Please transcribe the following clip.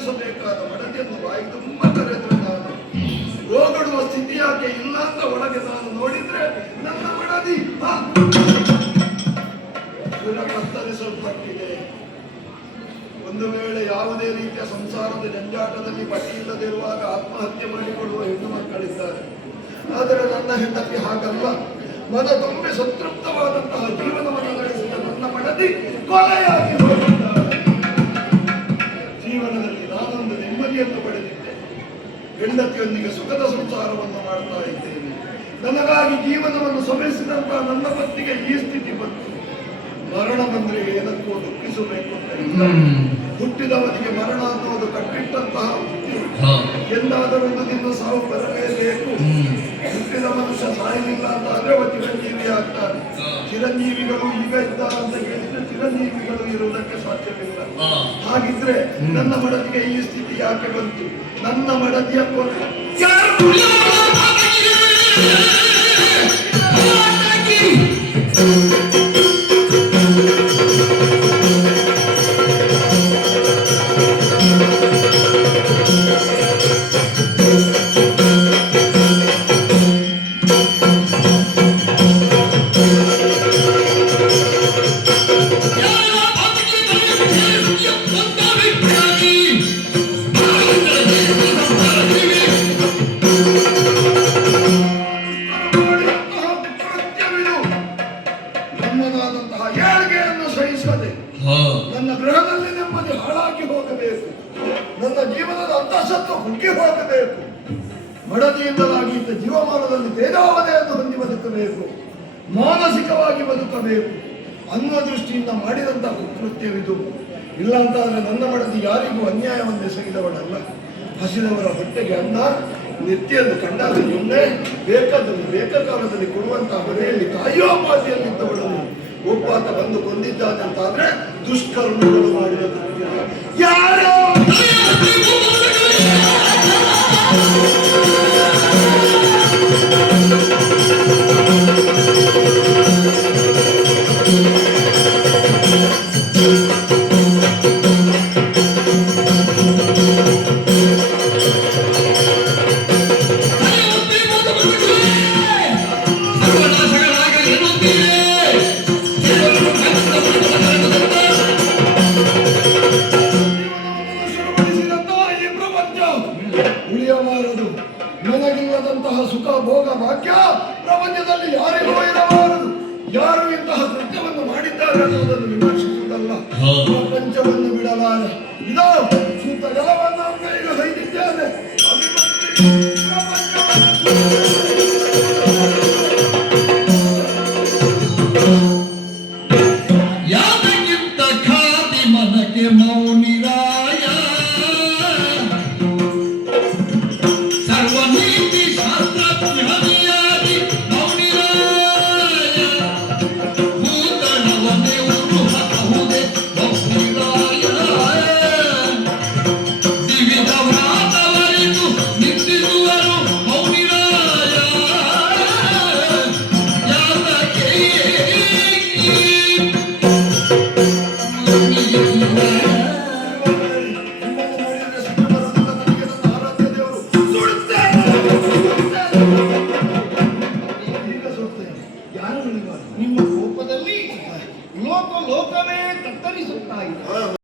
ಅನುಭವಿಸಬೇಕಾದ ಮಡಕೆಯನ್ನು ಬಾಯಿ ತುಂಬ ಕರೆದ್ರೆ ಹೋಗಡುವ ಸ್ಥಿತಿ ಯಾಕೆ ಇಲ್ಲ ಅಂತ ಒಳಗೆ ನಾನು ನೋಡಿದ್ರೆ ನನ್ನ ಮಡದಿ. ಕತ್ತರಿಸಲ್ಪಟ್ಟಿದೆ. ಒಂದು ವೇಳೆ ಯಾವುದೇ ರೀತಿಯ ಸಂಸಾರದ ಜಂಜಾಟದಲ್ಲಿ ಪಟ್ಟಿ ಇಲ್ಲದಿರುವಾಗ ಆತ್ಮಹತ್ಯೆ ಮಾಡಿಕೊಳ್ಳುವ ಹೆಣ್ಣು ಮಕ್ಕಳಿದ್ದಾರೆ. ಆದರೆ ನನ್ನ ಹೆಂಡತಿ ಹಾಗಲ್ಲ. ಮನ ತುಂಬಿ ಸಂತೃಪ್ತವಾದಂತಹ ಜೀವನವನ್ನು ನಡೆಸಿದ ನನ್ನ ಮಡದಿ ಕೊಲೆಯಾಗಿ ಹೆಂಡತಿಯೊಂದಿಗೆ ಸುಖದ ಸಂಸಾರವನ್ನು ಮಾಡ್ತಾ ಇದ್ದೇನೆ. ನನಗಾಗಿ ಜೀವನವನ್ನು ಸಮಯಿಸಿದಂತಹ ನನ್ನ ಪತ್ನಿಗೆ ಈ ಸ್ಥಿತಿ ಬಂತು. ಮರಣ ಬಂದ್ರೆ ಏನಕ್ಕೂ ದುಃಖಿಸಬೇಕು ಅಂತ ಇಲ್ಲ. ಹುಟ್ಟಿದವನಿಗೆ ಮರಣ ಅನ್ನೋದು ಕಟ್ಟಿಟ್ಟಂತಹ ಎಂದಾದರೊಂದು. ಎಂದಾದರೂ ಒಂದು ದಿನ ಸಾವು ಬರಲೇಬೇಕು. ಹುಟ್ಟಿದ ಮನುಷ್ಯ ಸಾಯಲಿಲ್ಲ ಅಂತ ಅದೇ ಅವ ಚಿರಂಜೀವಿ ಆಗ್ತಾನೆ ಹಾ. ಹಾಗಿದ್ರೆ ನನ್ನ ಮಡದಿಗೆ ಈ ಸ್ಥಿತಿ ಯಾಕೆ ಬಂತು? ನನ್ನ ಮಡದಿಯ ಕೊಲೆ. ಹಾ. ನನ್ನ ಗೃಹದಲ್ಲಿ ನೆಮ್ಮದಿ ಹಾಳಾಗಿ ಹೋಗಬೇಕು. ನನ್ನ ಜೀವನದ ಅಂತಸತ್ವ ಕುಗ್ಗಿ ಹೋಗಬೇಕು. ಮಡದಿಯಿಂದಲಾಗಿ ಇದ್ದ ಜೀವಮಾನದಲ್ಲಿ ಭೇದಾವಧೆಯನ್ನು ಹೊಂದಿ ಬದುಕಬೇಕು. ಮಾನಸಿಕವಾಗಿ ಬದುಕಬೇಕು. ಅನ್ನುವ ದೃಷ್ಟಿಯಿಂದ ಮಾಡಿದಂತಹ ಕುಕೃತ್ಯವಿದು. ಇಲ್ಲ ಅಂತಾದ್ರೆ ನನ್ನ ಮಡದಿ ಯಾರಿಗೂ ಅನ್ಯಾಯವನ್ನು ಎಸಗಿದವಳಲ್ಲ. ಹಸಿದವರ ಹೊಟ್ಟೆಗೆ ಅನ್ನ ನಿತ್ಯದ ಕಂಡದ ಮುಂದೆ ಬೇಕಾದಲ್ಲಿ ಬೇಕಾಕಾಲದಲ್ಲಿ ಕೊಡುವಂತಹ ಮನೆಯಲ್ಲಿ ಕಾಯೋಪಾದಿಯಲ್ಲಿದ್ದವಳನ್ನು ಒಬ್ಬಾತ ಬಂದು ಕೊಂದಿದ್ದಾನೆ ಅಂತಾದ್ರೆ ದುಷ್ಕರ್ಮಗಳು ಮಾಡಿದ. ಯಾರೋ ನನಗಿಲ್ಲದಂತಹ ಸುಖ ಭೋಗ ವಾಕ್ಯ ಪ್ರಪಂಚದಲ್ಲಿ ಯಾರಿಗೂ ಇರಬಾರದು. ಯಾರು ಇಂತಹ ಕೃತ್ಯವನ್ನು ಮಾಡಿದ್ದಾರೆ ಅನ್ನೋದನ್ನು ವಿಮರ್ಶಿಸುವುದಲ್ಲ. ಪ್ರಪಂಚವನ್ನು ಬಿಡಲಾರೆ. ಇದೋ ಸುತ್ತ ಜಲವನ್ನು ಅಂಗೈಗ